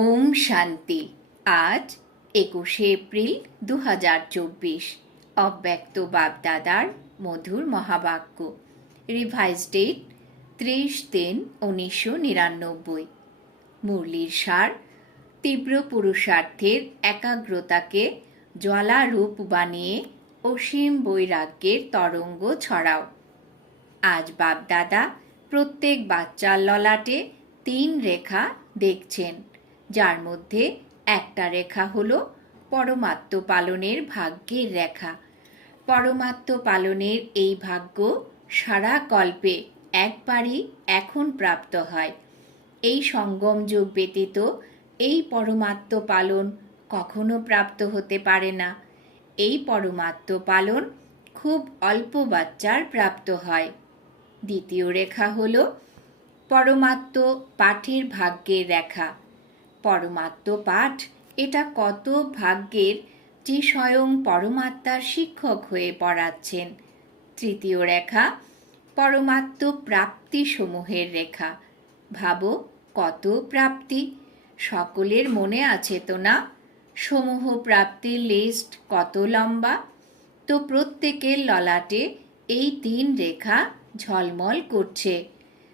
ওম শান্তি। আজ একুশে এপ্রিল দু হাজার চব্বিশ। অব্যক্ত বাপদাদার মধুর মহাবাক্য। রিভাইজ ডেট ত্রিশ তিন উনিশশো নিরানব্বই। মুরলির সার তীব্র পুরুষার্থের একাগ্রতাকে জ্বালারূপ বানিয়ে অসীম বৈরাগ্যের তরঙ্গ ছড়াও। আজ বাপদাদা প্রত্যেক বাচ্চার ললাটে তিন রেখা দেখছেন। যার মধ্যে একটা রেখা হলো পরমাত্ম পালনের ভাগ্যের রেখা। পরমাত্ম পালনের এই ভাগ্য সারা কল্পে একবারই এখন প্রাপ্ত হয়। এই সঙ্গম যোগ ব্যতীত এই পরমাত্ম পালন কখনো প্রাপ্ত হতে পারে না। এই পরমাত্ম পালন খুব অল্প বাচ্চার প্রাপ্ত হয়। দ্বিতীয় রেখা হল পরমাত্ম পাঠের ভাগ্যের রেখা। পরমাত্ম পাঠ, এটা কত ভাগ্যের যে স্বয়ং পরমাত্মার শিক্ষক হয়ে পড়াচ্ছেন। তৃতীয় রেখা, পরমাত্ম প্রাপ্তি সমূহের রেখা। ভাবো, কত প্রাপ্তি? সকলের মনে আছে তো না? সমূহ প্রাপ্তির লিস্ট কত লম্বা? তো প্রত্যেকের ললাটে এই তিন রেখা ঝলমল করছে।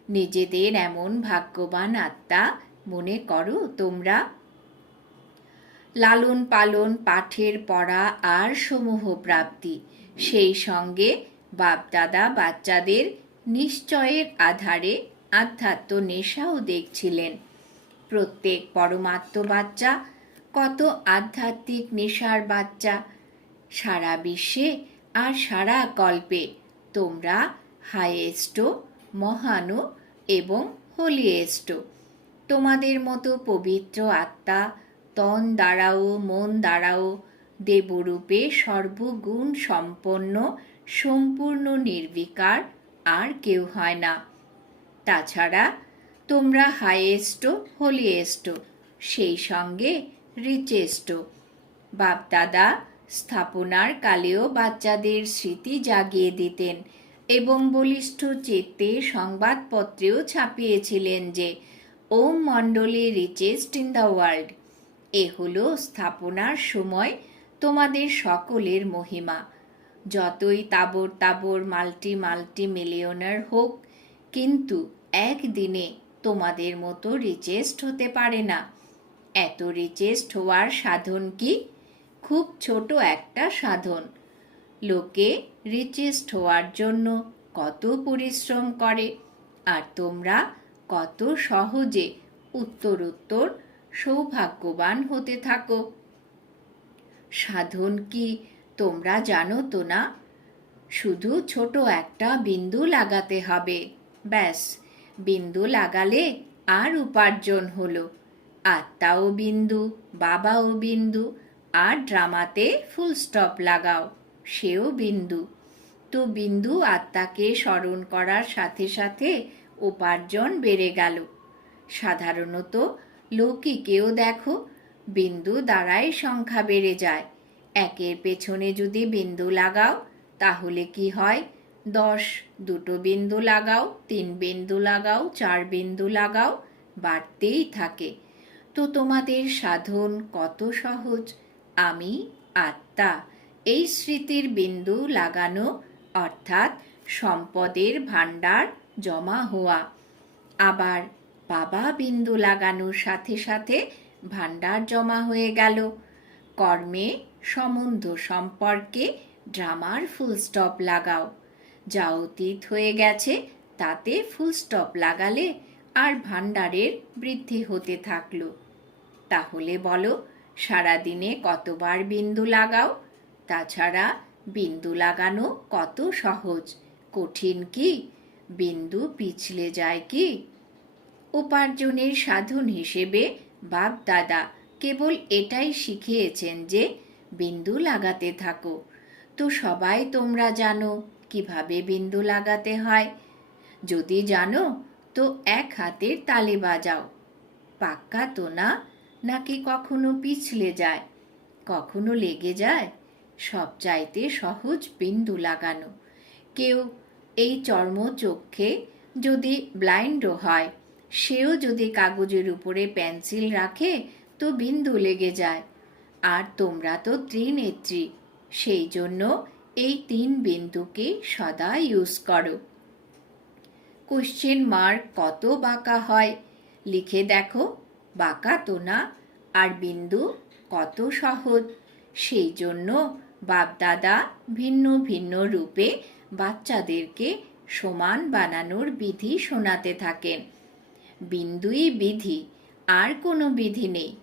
নিজেদের এমন ভাগ্যবান আত্মা মনে করো তোমরা? লালন পালন, পাঠের পড়া আর সমূহ প্রাপ্তি। সেই সঙ্গে বাপদাদা বাচ্চাদের নিশ্চয়ের আধারে আধ্যাত্ম নেশাও দেখছিলেন। প্রত্যেক পরমাত্ম বাচ্চা কত আধ্যাত্মিক নেশার বাচ্চা। সারা বিশ্বে আর সারা কল্পে তোমরা হাইয়েস্ট মহানো এবং হোলিয়েস্ট। তোমাদের মতো পবিত্র আত্মা তন দ্বারাও, মন দ্বারাও দেবরূপে সর্বগুণ সম্পন্ন, সম্পূর্ণ নির্বিকার আর কেউ হয় না। তাছাড়া তোমরা হাইয়েস্ট হোলিয়েস্ট সেই সঙ্গে রিচেস্ট বাপদাদা স্থাপনার কালেও বাচ্চাদের স্মৃতি জাগিয়ে দিতেন এবং বলিষ্ঠ চেতে সংবাদপত্রেও ছাপিয়েছিলেন যে Om Mandali richest in the world এ হলো স্থাপনার সময়, তোমাদের সকলের মহিমা। যতই তাবর তাবর মাল্টি মাল্টি মিলিয়নার হোক, কিন্তু একদিনে তোমাদের মতো রিচেস্ট হতে পারে না। এত রিচেস্ট হওয়ার সাধন কি? খুব ছোট একটা সাধন। লোকে রিচেস্ট হওয়ার জন্য কত পরিশ্রম করে। আর তোমরা কত সহজে উত্তর উত্তর সৌভাগ্যবান হতে থাকো। সাধন কি তোমরা জানো তো না? শুধু ছোট একটা বিন্দু লাগাতে হবে। ব্যাস, বিন্দু লাগালে আর উপার্জন হলো। আত্মাও বিন্দু, বাবাও বিন্দু, আর ড্রামাতে ফুল স্টপ লাগাও, সেও বিন্দু। তো বিন্দু আত্মাকে স্মরণ করার সাথে সাথে উপার্জন বেড়ে গেল। সাধারণত লৌকিকেও দেখো বিন্দু দ্বারাই সংখ্যা বেড়ে যায়। একের পেছনে যদি বিন্দু লাগাও, তাহলে কি হয়? দশ, দুটো বিন্দু লাগাও, তিন বিন্দু লাগাও, চার বিন্দু লাগাও, বাড়তেই থাকে। তো তোমাদের সাধন কত সহজ? আমি, আত্মা। এই স্মৃতির বিন্দু লাগানো, অর্থাৎ সম্পদের ভাণ্ডার জমা হওয়া। আবার বাবা বিন্দু লাগানোর সাথে সাথে ভাণ্ডার জমা হয়ে গেল। কর্মে সম্বন্ধ সম্পর্কে ড্রামার ফুল স্টপ লাগাও। যা অতীত হয়ে গেছে, তাতে ফুল স্টপ লাগালে আর ভাণ্ডারের বৃদ্ধি হতে থাকল। তাহলে বলো, সারাদিনে কতবার বিন্দু লাগাও? তাছাড়া বিন্দু লাগানো কত সহজ, কঠিন কি? বিন্দু পিছলে যায় কি? উপার্জনের সাধন হিসেবে বাপ দাদা কেবল এটাই শিখিয়েছেন যে বিন্দু লাগাতে থাকো। তো সবাই তোমরা জানো কীভাবে বিন্দু লাগাতে হয়। যদি জানো, তো এক হাতের তালে বাজাও। পাক্কা তো না? নাকি কখনো পিছলে যায়? কখনো লেগে যায়? সব চাইতে সহজ বিন্দু লাগানো। কেউ এই চর্মচক্ষে যদি ব্লাইন্ডও হয়, সেও যদি কাগজের উপরে পেন্সিল রাখে, তো বিন্দু লেগে যায়। আর তোমরা তো ত্রিনেত্রী, সেই জন্য এই তিন বিন্দুকে সদা ইউজ করো। কোশ্চেন মার্ক কত বাঁকা হয়? লিখে দেখো, বাঁকা তো না, আর বিন্দু কত সহজ? সেই জন্য বাপদাদা ভিন্ন ভিন্ন রূপে বাচ্চাদেরকে সমান বানানোর বিধি শোনাতে থাকেন বিন্দুই বিধি, আর কোনো বিধি নেই।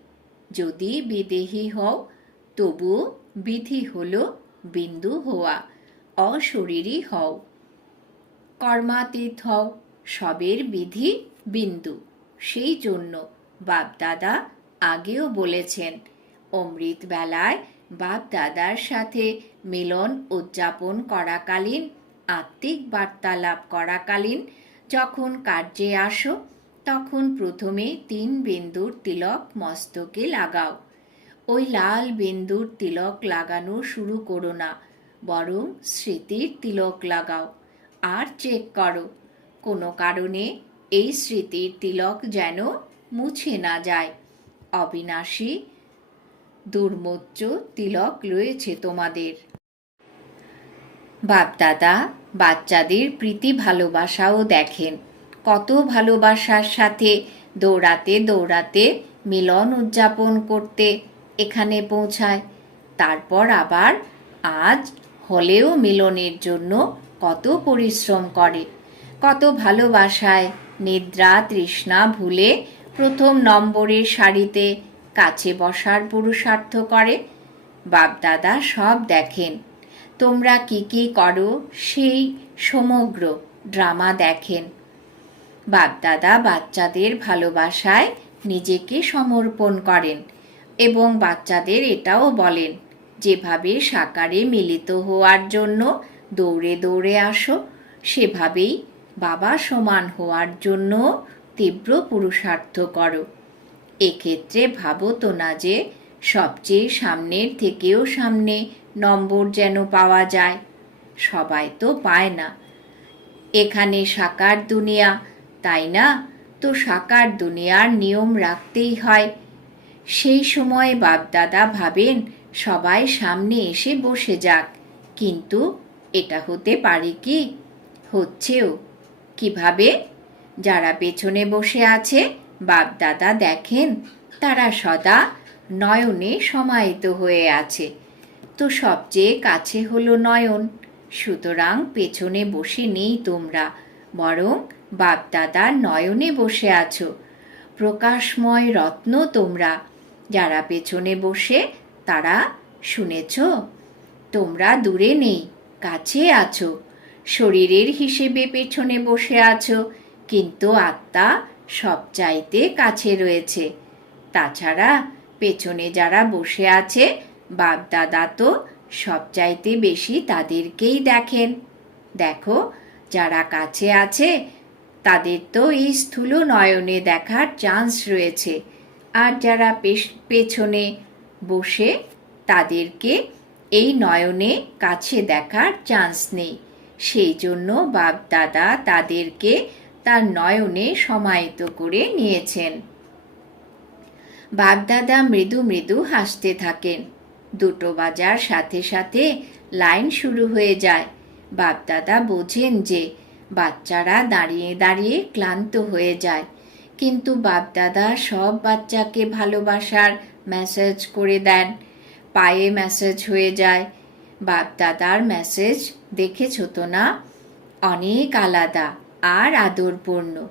যদি বিদেহী হও, তবুও বিধি হলো বিন্দু হওয়া, অশরীরী হও। কর্মাতীত হও, সবের বিধি বিন্দু। সেই জন্য বাপদাদা আগেও বলেছেন অমৃত বেলায় বাপদাদার সাথে মিলন উদযাপন করাকালীন, আত্মিক বার্তালাপ করাকালীন যখন কার্যে আসো, তখন প্রথমে তিন বিন্দুর তিলক মস্তকে লাগাও। ওই লাল বিন্দুর তিলক লাগানো শুরু করো না, বরং স্মৃতির তিলক লাগাও আর চেক করো। কোনো কারণে এই স্মৃতির তিলক যেন মুছে না যায়। অবিনাশী দুর্মোচ্চ তিলক রয়েছে তোমাদের। বাপদাদা, বাচ্চাদের প্রীতি ভালোবাসাও দেখেন। কত ভালোবাসার সাথে দৌড়াতে দৌড়াতে মিলন উদযাপন করতে এখানে পৌঁছায়। তারপর আবার আজ হলেও মিলনের জন্য কত পরিশ্রম করে। কত ভালোবাসায় নিদ্রা তৃষ্ণা ভুলে প্রথম নম্বরের সারিতে কাছে বসার পুরুষার্থ করে। বাপদাদা সব দেখেন। তোমরা কি কি করো সেই সমগ্র ড্রামা দেখেন। বাপদাদা বাচ্চাদের ভালোবাসায় নিজেকে সমর্পণ করেন এবং বাচ্চাদের এটাও বলেন, যেভাবে সাকারে মিলিত হওয়ার জন্য দৌড়ে দৌড়ে আসো, সেভাবেই বাবা সমান হওয়ার জন্য তীব্র পুরুষার্থ করো। এক্ষেত্রে ভাবো তো না যে সবচেয়ে সামনের থেকেও সামনে নম্বর যেন পাওয়া যায়। সবাই তো পায় না। এখানে সাকার দুনিয়া, তাই না? তো সাকার দুনিয়ার নিয়ম রাখতেই হয়। সেই সময় বাপদাদা ভাবেন, সবাই সামনে এসে বসে যাক। কিন্তু এটা হতে পারে কি? হচ্ছেও। কীভাবে? যারা পেছনে বসে আছে বাপদাদা দেখেন, তারা সদা নয়নে সমাহিত হয়ে আছে। তো সবচেয়ে কাছে হলো নয়ন। সুতরাং পেছনে বসে নেই তোমরা, বরং বাপদাদার নয়নে বসে আছো। প্রকাশময় রত্ন তোমরা, যারা পেছনে বসে, তারা শুনেছ? তোমরা দূরে নেই, কাছে আছো। শরীরের হিসেবে পেছনে বসে আছো, কিন্তু আত্মা সবচাইতে কাছে রয়েছে। তাছাড়া পেছনে যারা বসে আছে, বাপদাদা তো সবচাইতে বেশি তাদেরকেই দেখেন। দেখো, যারা কাছে আছে, তাদের তো এই স্থূল নয়নে দেখার চান্স রয়েছে। আর যারা পেছনে বসে, তাদেরকে এই নয়নে কাছে দেখার চান্স নেই। সেই জন্য বাপদাদা তাদেরকে তার নয়নে সমাহিত করে নিয়েছেন। বাগদাদা মৃদু মৃদু হাসতে থাকেন। দুটো বাজার সাথে সাথে লাইন শুরু হয়ে যায়। বাপদাদা বোঝেন যে বাচ্চারা দাঁড়িয়ে দাঁড়িয়ে ক্লান্ত হয়ে যায়। কিন্তু বাপদাদা সব বাচ্চাকে ভালোবাসার মেসেজ করে দেন। পায়ে মেসেজ হয়ে যায়। বাপদাদার মেসেজ দেখেছ তো না, অনেক আলাদা। আর আদরপূর্ণ।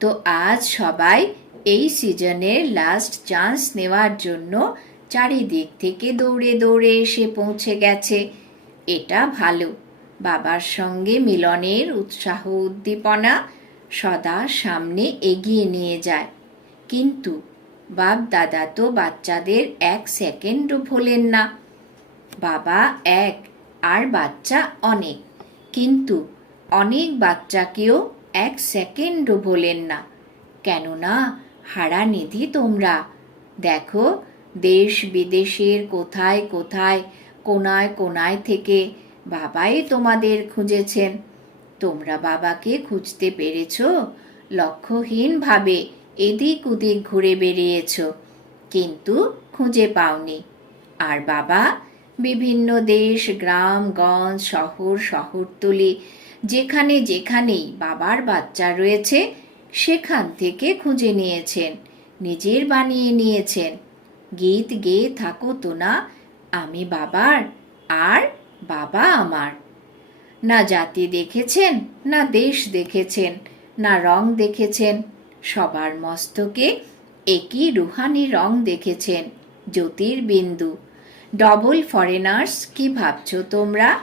তো আজ সবাই এই সিজনের লাস্ট চান্স নেওয়ার জন্য চারিদিক থেকে দৌড়ে দৌড়ে এসে পৌঁছে গেছে। এটা ভালো। বাবার সঙ্গে মিলনের উৎসাহ, উদ্দীপনা সদা সামনে এগিয়ে নিয়ে যায়। কিন্তু বাপ দাদা তো বাচ্চাদের এক সেকেন্ডও ভোলেন না। বাবা এক, আর বাচ্চা অনেক। কিন্তু অনেক বাচ্চাকেও এক সেকেন্ডও ভোলেন না। কেননা, হারা নিধি তোমরা। দেখো, দেশ বিদেশের কোথায় কোথায়, কোনায় কোনায় থেকে বাবাই তোমাদের খুঁজেছেন। তোমরা বাবাকে খুঁজতে পেরেছ, লক্ষ্যহীনভাবে এদিক ওদিক ঘুরে বেরিয়েছ কিন্তু খুঁজে পাওনি। আর বাবা বিভিন্ন দেশ, গ্রাম, গঞ্জ, শহর, শহরতলি, যেখানে যেখানেই বাবার বাচ্চা রয়েছে, সেখান থেকে খুঁজে নিয়েছেন, নিজের বানিয়ে নিয়েছেন। গীত গেয়ে থাকো তো না, আমি বাবার আর বাবা আমার। না জাতি দেখেছেন, না দেশ দেখেছেন, না রং দেখেছেন, সবার মস্তকে একই রুহানি রং দেখেছেন, জ্যোতির্বিন্দু। ডবল ফরেনার্স কি ভাবছ তোমরা?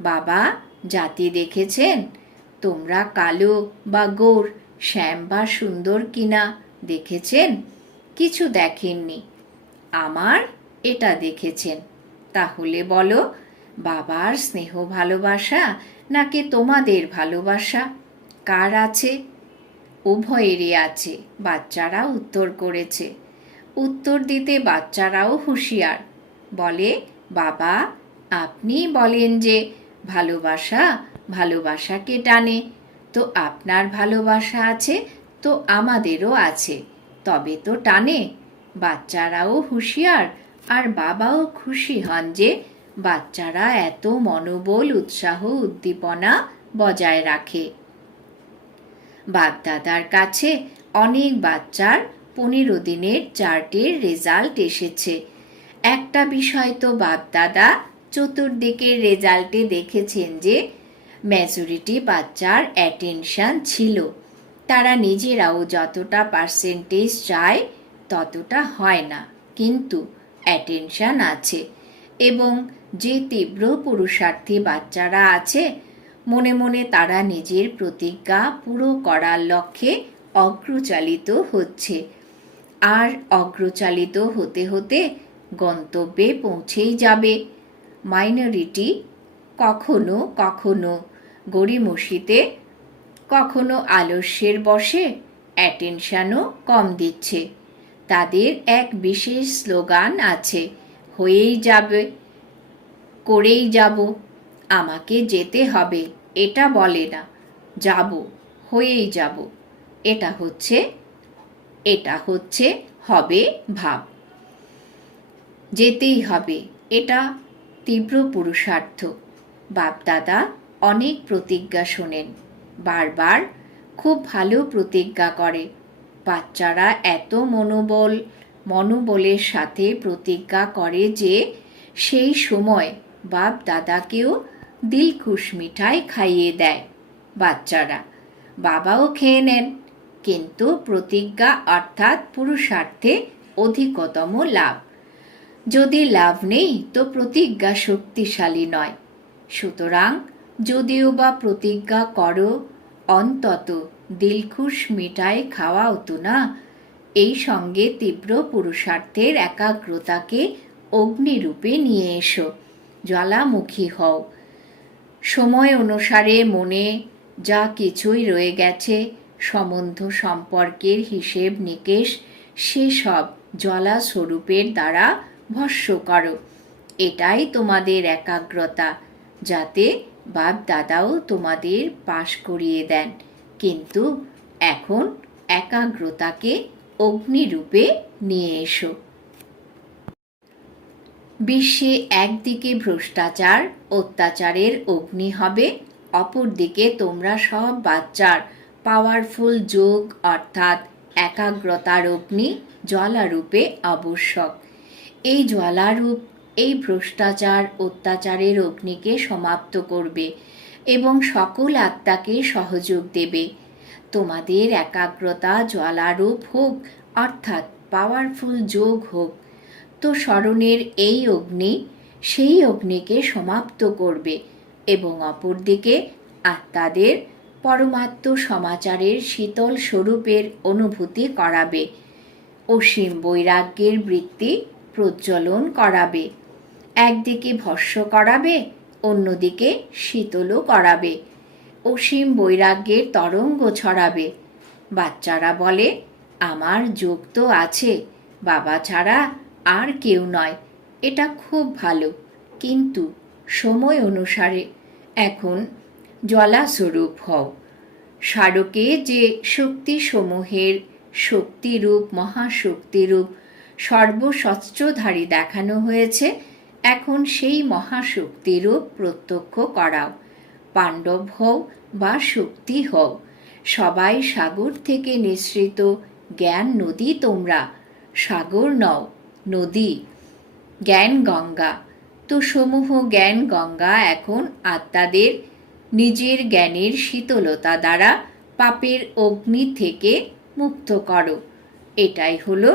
বাবা, জাতি দেখেছেন? তোমরা কালো বা গোর, শ্যাম বা সুন্দর কিনা দেখেছেন? কিছু দেখেননি। আমার এটা দেখেছেন। তাহলে বলো, বাবার স্নেহ ভালোবাসা নাকি তোমাদের ভালোবাসা? কার আছে? উভয়েরই আছে। বাচ্চারা উত্তর করেছে। উত্তর দিতে বাচ্চারাও হুঁশিয়ার। বলে, বাবা আপনি বলেন যে ভালোবাসা ভালোবাসাকে টানে। তো আপনার ভালোবাসা আছে, তো আমাদেরও আছে। তবে তো টানে। বাচ্চারাও হুঁশিয়ার, আর বাবাও খুশি হন যে বাচ্চারা এত মনোবল, উৎসাহ, উদ্দীপনা বজায় রাখে। বাপদাদার কাছে অনেক বাচ্চার পনেরো দিনের চার্টের রেজাল্ট এসেছে। একটা বিষয় তো বাপদাদা চতুর্দিকের রেজাল্টে দেখেছেন যে মেজরিটি বাচ্চার অ্যাটেনশান ছিল। তারা নিজেরাও যতটা পার্সেন্টেজ চায়, ততটা হয় না। কিন্তু অ্যাটেনশান আছে এবং যে তীব্র পুরুষার্থী বাচ্চারা আছে, মনে মনে তারা নিজের প্রতিজ্ঞা পুরো করার লক্ষ্যে অগ্রচালিত হচ্ছে। আর অগ্রচালিত হতে হতে গন্তব্যে পৌঁছেই যাবে। মাইনরিটি কখনো কখনো গড়িমসিতে, কখনো আলস্যের বসে অ্যাটেনশানও কম দিচ্ছে। তাদের এক বিশেষ স্লোগান আছে, হয়েই যাবে, করেই যাব, আমাকে যেতে হবে। এটা বলে না, যাব, হয়েই যাব। এটা হচ্ছে এটা হচ্ছে হবে ভাব। যেতেই হবে। এটা তীব্র পুরুষার্থ। বাপদাদা অনেক প্রতিজ্ঞা শোনেন। বারবার খুব ভালো প্রতিজ্ঞা করে। বাচ্চারা এত মনোবল, মনোবলের সাথে প্রতিজ্ঞা করে যে সেই সময় বাপ দাদাকেও দিলখুশ মিঠাই খাইয়ে দেয় বাচ্চারা। বাবাও খেয়ে নেন। কিন্তু প্রতিজ্ঞা অর্থাৎ পুরুষার্থে অধিকতম লাভ। যদি লাভ নেই, তো প্রতিজ্ঞা শক্তিশালী নয়। সুতরাং যদিও বা প্রতিজ্ঞা করো, অন্তত দিলখুশ মিঠাই খাওয়াও তো না। এই সঙ্গে তীব্র পুরুষার্থের একাগ্রতাকে অগ্নিরূপে নিয়ে এসো, জ্বালামুখী হও। সময় অনুসারে মনে যা কিছুই রয়ে গেছে, সম্বন্ধ সম্পর্কের হিসেব নিকেশ সেসব জলা স্বরূপের দ্বারা ভস্য করো এটাই তোমাদের একাগ্রতা, যাতে বাপ দাদাও তোমাদের পাশ করিয়ে দেন। কিন্তু এখন একাগ্রতাকে অগ্নিরূপে নিয়ে এসো। বিশ্বে একদিকে ভ্রষ্টাচার, অত্যাচারের অগ্নি হবে, অপরদিকে তোমরা সব বাচ্চার পাওয়ারফুল যোগ, অর্থাৎ একাগ্রতার অগ্নি, জ্বালারূপে আবশ্যক। এই জ্বালারূপ, এই ভ্রষ্টাচার অত্যাচারের অগ্নিকে সমাপ্ত করবে এবং সকল আত্মাকে সহযোগ দেবে। তোমাদের একাগ্রতা জ্বালারূপ হোক, অর্থাৎ পাওয়ারফুল যোগ হোক, তো স্মরণের এই অগ্নি সেই অগ্নিকে সমাপ্ত করবে এবং অপরদিকে আত্মাদের পরমাত্ম সমাচারের শীতল স্বরূপের অনুভূতি করাবে। অসীম বৈরাগ্যের বৃত্তি প্রজ্বলন করাবে। একদিকে ভস্য করাবে, অন্যদিকে শীতলও করাবে অসীম বৈরাগ্যের তরঙ্গ ছড়াবে। বাচ্চারা বলে, আমার যোগ তো আছে, বাবা ছাড়া আর কেউ নয়। এটা খুব ভালো। কিন্তু সময় অনুসারে। এখন জলাস্বরূপ হও। স্মারকে যে শক্তিসমূহের শক্তিরূপ, মহাশক্তিরূপ সর্বশস্ত্রধারী দেখানো হয়েছে। এখন সেই মহাশক্তিরূপ প্রত্যক্ষ করাও। পাণ্ডব হও বা শক্তি হও, সবাই সাগর থেকে নিঃসৃত জ্ঞান নদী তোমরা। সাগর নও, নদী। জ্ঞান গঙ্গা। তো সমূহ জ্ঞান গঙ্গা এখন আত্মাদের, নিজের জ্ঞানের শীতলতা দ্বারা পাপের অগ্নি থেকে মুক্ত করো। এটাই হলো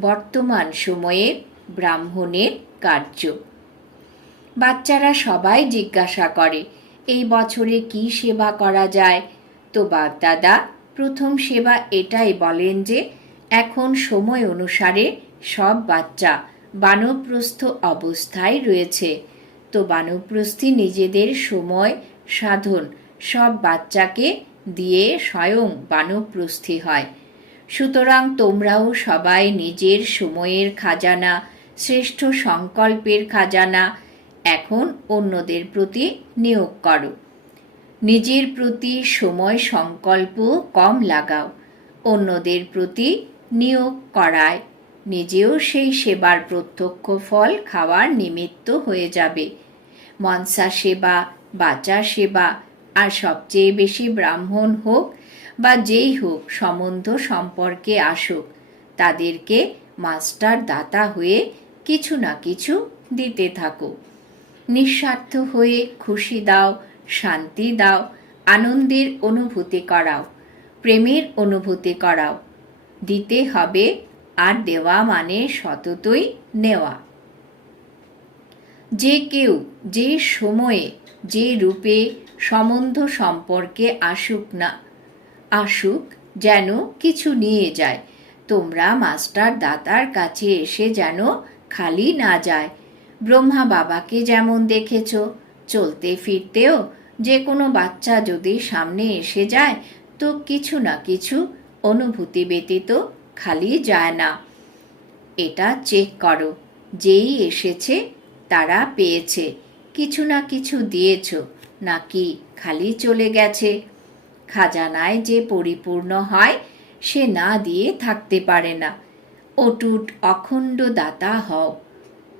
বর্তমান সময়ের ব্রাহ্মণের কার্য। বাচ্চারা সবাই জিজ্ঞাসা করে, এই বছরে কি সেবা করা যায়? তো বাগদাদা প্রথম সেবা এটাই বলেন যে, এখন সময় অনুসারে সব বাচ্চা বানপ্রস্থ অবস্থায় রয়েছে। তো বানপ্রস্থী নিজেদের সময় সাধন সব বাচ্চাকে দিয়ে স্বয়ং বানপ্রস্থী হয়। সুতরাং তোমরাও সবাই নিজের সময়ের খাজানা, শ্রেষ্ঠ সংকল্পের খাজানা এখন অন্যদের প্রতি নিয়োগ করো। নিজের প্রতি সময় সংকল্প কম লাগাও, অন্যদের প্রতি নিয়োগ করায়। নিজেও সেই সেবার প্রত্যক্ষ ফল খাওয়ার নিমিত্ত হয়ে যাবে। মনসা সেবা, বাচা সেবা, আর সবচেয়ে বেশি ব্রাহ্মণ হোক বা যেই হোক সম্বন্ধ সম্পর্কে আসুক, তাদেরকে মাস্টার দাতা হয়ে কিছু না কিছু দিতে থাকো। নিঃস্বার্থ হয়ে খুশি দাও, শান্তি দাও, আনন্দের অনুভূতি করাও, প্রেমের অনুভূতি করাও। দিতে হবে আর দেওয়া মানে সততই নেওয়া। যে কেউ যে সময়ে, যে রূপে সম্বন্ধ সম্পর্কে আসুক না আসুক, যেন কিছু নিয়ে যায়। তোমরা মাস্টার দাতার কাছে এসে যেন খালি না যায়। ব্রহ্মা বাবাকে যেমন দেখেছ, চলতে ফিরতেও যে কোনো বাচ্চা যদি সামনে এসে যায়, তো কিছু না কিছু অনুভূতি ব্যতীত খালি যায় না। এটা চেক করো, যেই এসেছে তারা পেয়েছে। কিছু না কিছু দিয়েছ, নাকি খালি চলে গেছে? খাজানায় যে পরিপূর্ণ হয়, সে না দিয়ে থাকতে পারে না। অটুট অখণ্ড দাতা হও।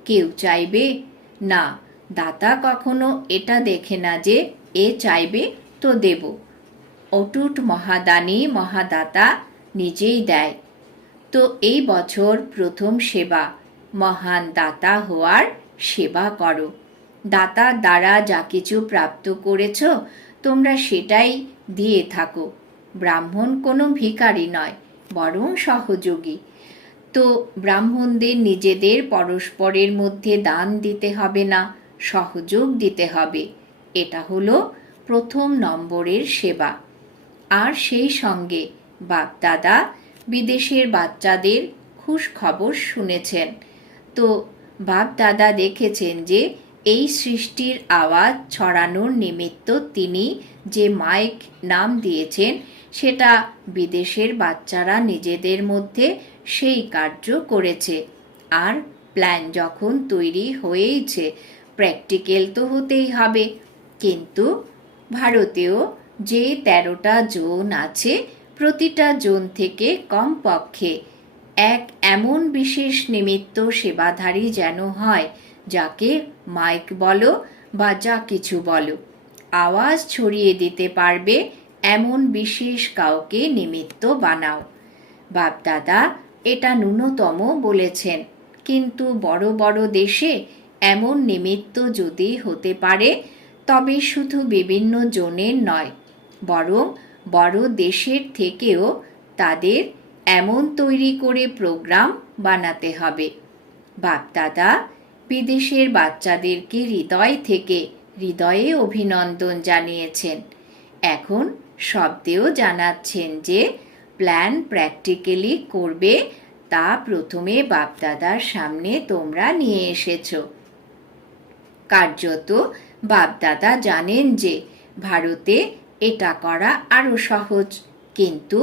কেউ চাইবে, না, দাতা কখনো এটা দেখে না যে এ চাইবে তো দেব। অটুট মহাদানী মহাদাতা নিজেই দেয়। তো এই বছর প্রথম সেবা, মহান দাতা হওয়ার সেবা করো। দাতার দ্বারা যা কিছু প্রাপ্ত করেছ, তোমরা সেটাই দিয়ে থাকো। ব্রাহ্মণ কোনো ভিখারি নয়, বরং সহযোগী। তো ব্রাহ্মণদের নিজেদের পরস্পরের মধ্যে দান দিতে হবে না, সহযোগ দিতে হবে। এটা হলো প্রথম নম্বরের সেবা। আর সেই সঙ্গে বাপদাদা বিদেশের বাচ্চাদের খুশ খবর শুনেছেন। তো বাপদাদা দেখেছেন যে এই সৃষ্টির আওয়াজ ছড়ানোর নিমিত্ত তিনি যে মাইক নাম দিয়েছেন, সেটা বিদেশের বাচ্চারা নিজেদের মধ্যে সেই কার্য করেছে। আর প্ল্যান যখন তৈরি হয়েইছে, প্র্যাকটিক্যাল তো হতেই হবে। কিন্তু ভারতেও যে তেরোটা জোন আছে, প্রতিটা জোন থেকে কমপক্ষে এক এমন বিশেষ নিমিত্ত সেবাধারী যেন হয়, যাকে মাইক বলো বা যা কিছু বলো। আওয়াজ ছড়িয়ে দিতে পারবে এমন বিশেষ কাউকে নিমিত্ত বানাও। বাপদাদা, এটা ন্যূনতম বলেছেন, কিন্তু বড় বড় দেশে এমন নিমিত্ত যদি হতে পারে, তবে শুধু বিভিন্ন জনের নয়, বরং বড় দেশের থেকেও তাদের এমন তৈরি করে প্রোগ্রাম বানাতে হবে। বাপদাদা বিদেশের বাচ্চাদেরকে হৃদয় থেকে হৃদয়ে অভিনন্দন জানিয়েছেন। এখন শব্দেও জানাচ্ছেন যে প্ল্যান প্র্যাকটিক্যালি করবে, তা প্রথমে বাপদাদার সামনে তোমরা নিয়ে এসেছ। কার্যত বাপদাদা জানেন যে ভারতে এটা করা আরও সহজ, কিন্তু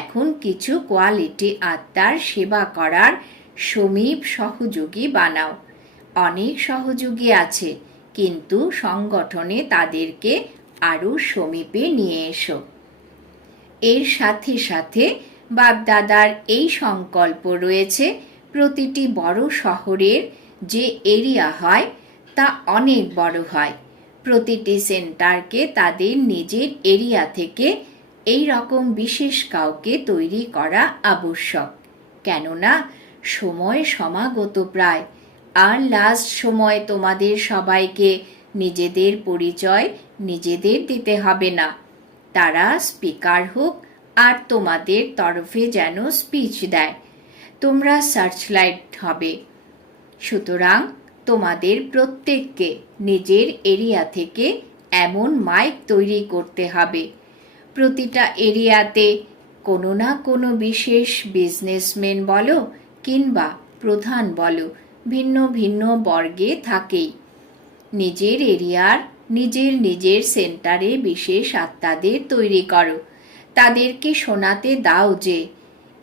এখন কিছু কোয়ালিটি আত্মার সেবা করার সমীপ সহযোগী বানাও। অনেক সহযোগী আছে, কিন্তু সংগঠনে তাদেরকে আরও সমীপে নিয়ে এসো। এর সাথে সাথে বাপদাদার এই সংকল্প রয়েছে, প্রতিটি বড় শহরের যে এরিয়া হয় তা অনেক বড় হয়। প্রতিটি সেন্টারকে তাদের নিজের এরিয়া থেকে এই রকম বিশেষ কাউকে তৈরি করা আবশ্যক, কেননা সময় সমাগত প্রায় আর লাস্ট সময় তোমাদের সবাইকে নিজেদের পরিচয় নিজেদের দিতে হবে না। তারা স্পিকার হোক আর তোমাদের তরফে যেন স্পিচ দেয়। তোমরা সার্চলাইট হবে। সুতরাং তোমাদের প্রত্যেককে নিজের এরিয়া থেকে এমন মাইক তৈরি করতে হবে। প্রতিটা এরিয়াতে কোনো না কোনো বিশেষ বিজনেসম্যান বলো কিংবা প্রধান বলো ভিন্ন ভিন্ন বর্গে থাকেই। নিজের এরিয়ার, নিজের নিজের সেন্টারে বিশেষ আত্মাদের তৈরি করো। তাদেরকে শোনাতে দাও যে,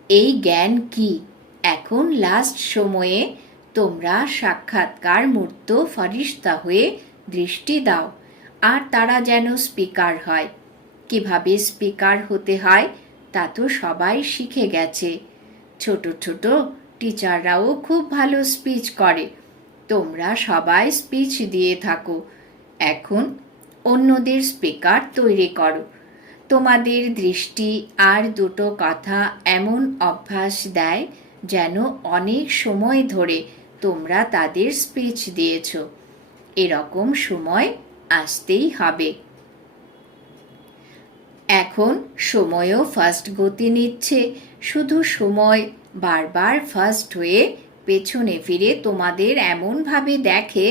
এই জ্ঞান কি? এখন লাস্ট সময়ে তোমরা সাক্ষাৎকার মূর্ত ফরিস্তা হয়ে দৃষ্টি দাও। আর তারা যেন স্পিকার হয়। কীভাবে স্পিকার হতে হয় তা তো সবাই শিখে গেছে। ছোট ছোট টিচাররাও খুব ভালো স্পিচ করে। তোমরা সবাই স্পিচ দিয়ে থাকো। এখন অন্যদের স্পিকার তৈরি করো। তোমাদের দৃষ্টি আর দুটো কথা এমন অভ্যাস দেয় যেন অনেক সময় ধরে তোমরা তাদের স্পিচ দিয়েছ। এরকম সময় আসতেই হবে। এখন সময়ও ফার্স্ট গতি নিচ্ছে। শুধু সময় বারবার ফার্স্ট হয়ে পেছনে ফিরে তোমাদের এমনভাবে দেখে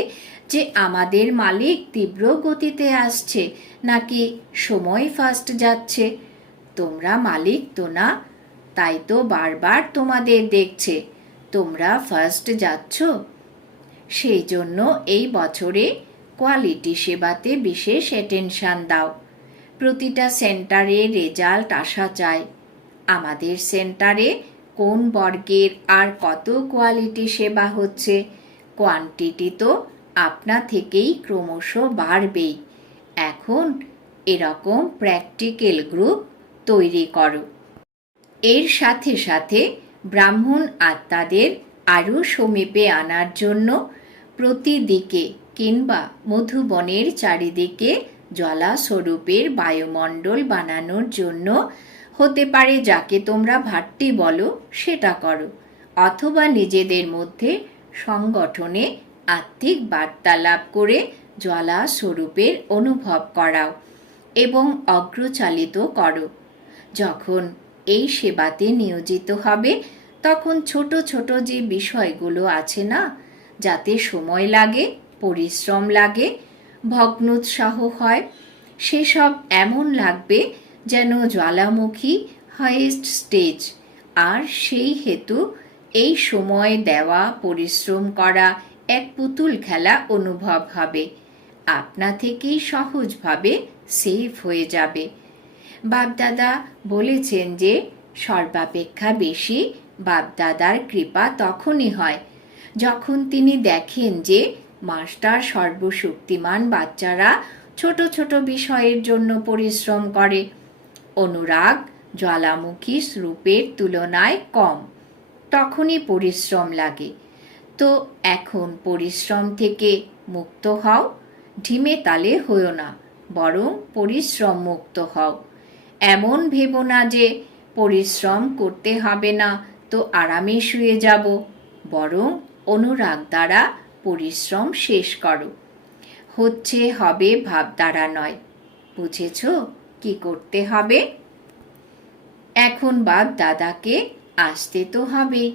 যে আমাদের মালিক তীব্র গতিতে আসছে, নাকি সময় ফার্স্ট যাচ্ছে। তোমরা মালিক তো না, তাই তো বারবার তোমাদের দেখছে, তোমরা ফার্স্ট যাচ্ছ। সেই জন্য এই বছরে কোয়ালিটি সেবাতে বিশেষ অ্যাটেনশান দাও। প্রতিটা সেন্টারে রেজাল্ট আসা চাই। আমাদের সেন্টারে কোন বর্গের আর কত কোয়ালিটি সেবা হচ্ছে? কোয়ান্টিটি তো আপনা থেকেই ক্রমশ বাড়বেই। এখন এরকম প্র্যাকটিক্যাল গ্রুপ তৈরি করো। এর সাথে সাথে ব্রাহ্মণ আত্মাদের আরও সমীপে আনার জন্য প্রতিদিকে কিংবা মধুবনের চারিদিকে জলাস্বরূপের বায়ুমণ্ডল বানানোর জন্য হতে পারে যাকে তোমরা ভাট্টি বলো, সেটা করো, অথবা নিজেদের মধ্যে সংগঠনে আত্মিক বার্তালাপ করে জ্বালা স্বরূপের অনুভব করাও এবং অগ্রচালিত করো। যখন এই সেবাতে নিয়োজিত হবে, তখন ছোট ছোট যে বিষয়গুলো আছে না, যাতে সময় লাগে, পরিশ্রম লাগে, ভগ্নোৎসাহ হয়, সেসব এমন লাগবে যেন জ্বালামুখী হাইয়েস্ট স্টেজ। আর সেই হেতু এই সময় দেওয়া পরিশ্রম করা এক পুতুল খেলা অনুভব হবে। আপনা থেকেই সহজভাবে সেফ হয়ে যাবে। বাপদাদা বলেছেন যে, সর্বাপেক্ষা বেশি বাপদাদার কৃপা তখনই হয় যখন তিনি দেখেন যে, মাস্টার সর্বশক্তিমান বাচ্চারা ছোট ছোট বিষয়ের জন্য পরিশ্রম করে। অনুরাগ জ্বালামুখী রূপের তুলনায় কম। তখনই পরিশ্রম লাগে। তো এখন পরিশ্রম থেকে মুক্ত হও, ঢিমে তালে হও না, বরং পরিশ্রম মুক্ত হও। এমন ভেবো না যে পরিশ্রম করতে হবে না, তো আরামে শুয়ে যাব, বরং অনুরাগ দ্বারা পরিশ্রম শেষ করো। হচ্ছে হবে ভাব দ্বারা নয়, বুঝেছ? কি করতে হবে? এখন বাপ দাদাকে আসতে তো হবে।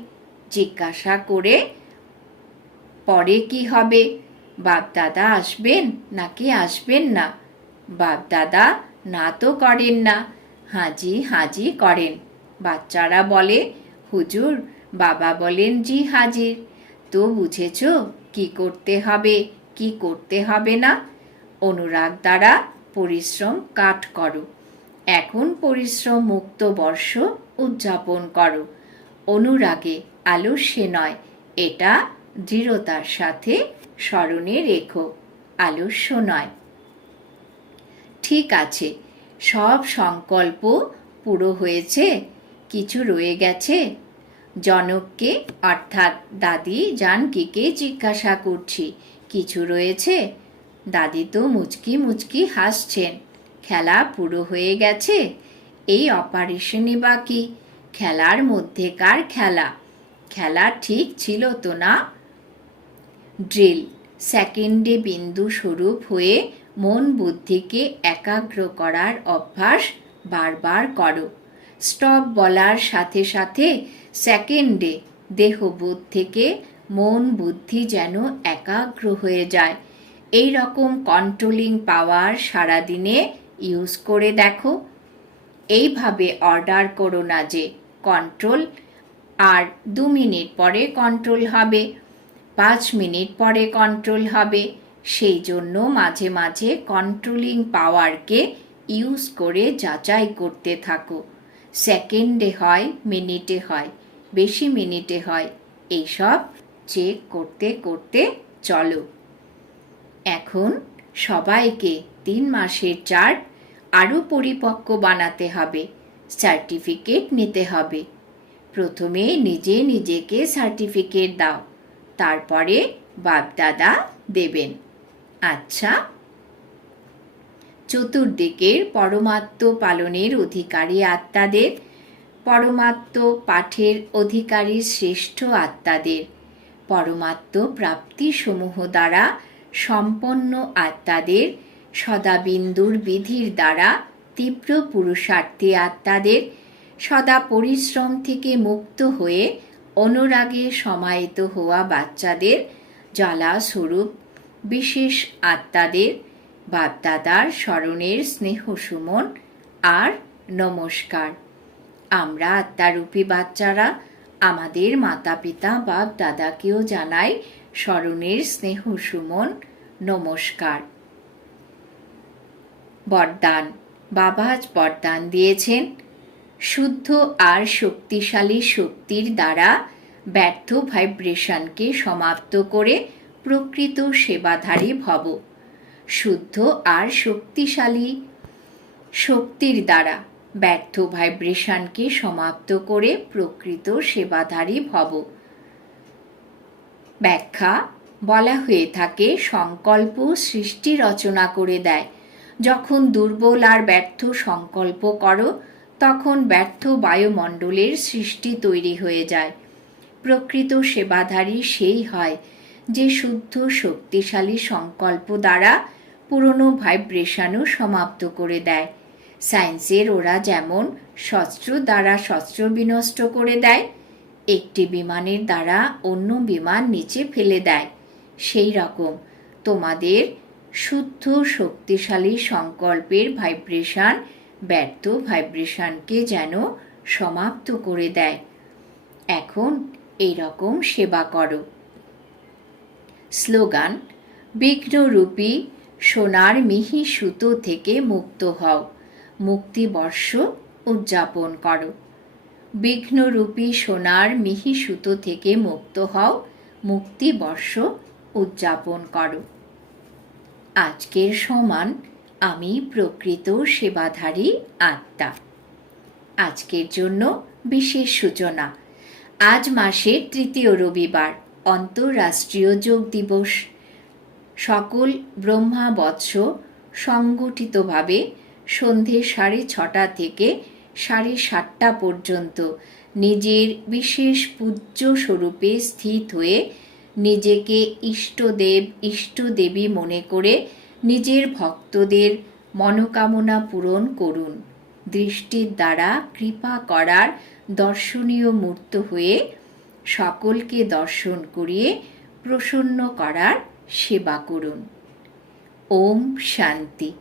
জিজ্ঞাসা করে, পরে কি হবে? বাপ দাদা আসবেন নাকি আসবেন না? বাপ দাদা, না তো করেন না। হাজি হাজি করেন। বাচ্চারা বলে, হুজুর, বাবা বলেন জি হাজির। তো বুঝেছ কি করতে হবে, কি করতে হবে না? অনুরাগ দ্বারা পরিশ্রম কাট করো। এখন পরিশ্রম মুক্ত বর্ষ উদযাপন করো। অনুরাগে আলস্যে নয়, এটা দৃঢ়তার সাথে স্মরণে রেখো, আলস্য নয়। ঠিক আছে, সব সংকল্প পুরো হয়েছে, কিছু রয়ে গেছে। জনককে, অর্থাৎ দাদি জানকিকে জিজ্ঞাসা করছি, কিছু রয়েছে? দাদি তো মুচকি মুচকি হাসছেন। খেলা পুরো হয়ে গেছে। এই অপারেশনই বাকি খেলার মধ্যেকার খেলা। খেলা ঠিক ছিল তো না? ড্রিল। সেকেন্ডে বিন্দু স্বরূপ হয়ে মন বুদ্ধিকে একাগ্র করার অভ্যাস বারবার করো। স্টপ বলার সাথে সাথে সেকেন্ডে দেহবোধ থেকে মন বুদ্ধি যেন একাগ্র হয়ে যায়। এই রকম কন্ট্রোলিং পাওয়ার সারাদিনে ইউজ করে দেখো। এইভাবে অর্ডার করো না যে কন্ট্রোল আর দু মিনিট পরে কন্ট্রোল হবে, পাঁচ মিনিট পরে কন্ট্রোল হবে। সেই জন্য মাঝে মাঝে কন্ট্রোলিং পাওয়ারকে ইউজ করে যাচাই করতে থাকো। সেকেন্ডে হয়, মিনিটে হয়, বেশি মিনিটে হয়, এইসব চেক করতে করতে চলো। এখন সবাইকে তিন মাসের চার্ট আরও পরিপক্ক বানাতে হবে, সার্টিফিকেট নিতে হবে। প্রথমে নিজে নিজেকে সার্টিফিকেট দাও, তারপরে বাপদাদা দেবেন। আচ্ছা। চতুর্দিকের পরমাত্ম পালনের অধিকারী আত্মাদের, পরমাত্ম পাঠের অধিকারী শ্রেষ্ঠ আত্মাদের, পরমাত্ম প্রাপ্তিসমূহ দ্বারা সম্পন্ন আত্মাদের সদাবিন্দুর বিধির দ্বারা তীব্র পুরুষার্থী আত্মাদের সদা পরিশ্রম থেকে মুক্ত হয়ে অনুরাগে সমাহিত হওয়া বাচ্চাদের জ্বালা স্বরূপ বিশেষ আত্মাদের বাপদাদার স্মরণের স্নেহ সুমন আর নমস্কার। আমরা আত্মারূপী বাচ্চারা আমাদের মাতা পিতা বাপ দাদাকেও জানাই স্মরণের স্নেহ সুমন, নমস্কার। বরদান, বাবা আজ বরদান দিয়েছেন। শুদ্ধ আর শক্তিশালী শক্তির দ্বারা ব্যর্থ ভাইব্রেশনকে সমাপ্ত করে প্রকৃত সেবাধারী ভব। শুদ্ধ আর শক্তিশালী শক্তির দ্বারা ব্যর্থ ভাইব্রেশনকে সমাপ্ত করে প্রকৃত সেবাধারী ভব। ব্যাখ্যা বলা হয়ে থাকে, সংকল্প সৃষ্টি রচনা করে দেয়। যখন দুর্বল আর ব্যর্থ সংকল্প করো, তখন ব্যর্থ বায়ুমণ্ডলের সৃষ্টি তৈরি হয়ে যায়। প্রকৃত সেবাধারী সেই হয় যে শুদ্ধ, শক্তিশালী সংকল্প দ্বারা পুরনো ভাইব্রেশনও সমাপ্ত করে দেয়। সায়েন্সের ওরা যেমন শস্ত্র দ্বারা শস্ত্র বিনষ্ট করে দেয় একটি বিমানের দ্বারা অন্য বিমান নিচে ফেলে দেয়। সেই রকম। তোমাদের শুদ্ধ, শক্তিশালী সংকল্পের ভাইব্রেশন ব্যর্থ ভাইব্রেশনকে যেন সমাপ্ত করে দেয়। এখন এই রকম সেবা করো। স্লোগান, বিঘ্নরূপী সোনার মিহি সুতো থেকে মুক্ত হও। মুক্তিবর্ষ উদযাপন করো। বিঘ্নরূপী সোনার মিহি সুতো থেকে মুক্ত হও মুক্তিবর্ষ উদযাপন করো। আজকের সমান আমি প্রকৃত সেবাধারী আত্মা। আজকের জন্য বিশেষ সূচনা। আজ মাসের তৃতীয় রবিবার অন্তর্রাষ্ট্রীয় যোগ দিবস। সকল ব্রহ্মা বৎস সংগঠিতভাবে সন্ধে সাড়ে ছটা থেকে সাড়ে সাতটা পর্যন্ত। নিজের বিশেষ পূজ্য স্বরূপে স্থিত হয়ে নিজেকে ইষ্টদেব, ইষ্টদেবী মনে করে নিজের ভক্তদের মনোকামনা পূরণ করুন। দৃষ্টির দ্বারা কৃপা করার দর্শনীয় মূর্ত হয়ে সকলকে দর্শন করিয়ে প্রসন্ন করার সেবা করুন। ওম শান্তি।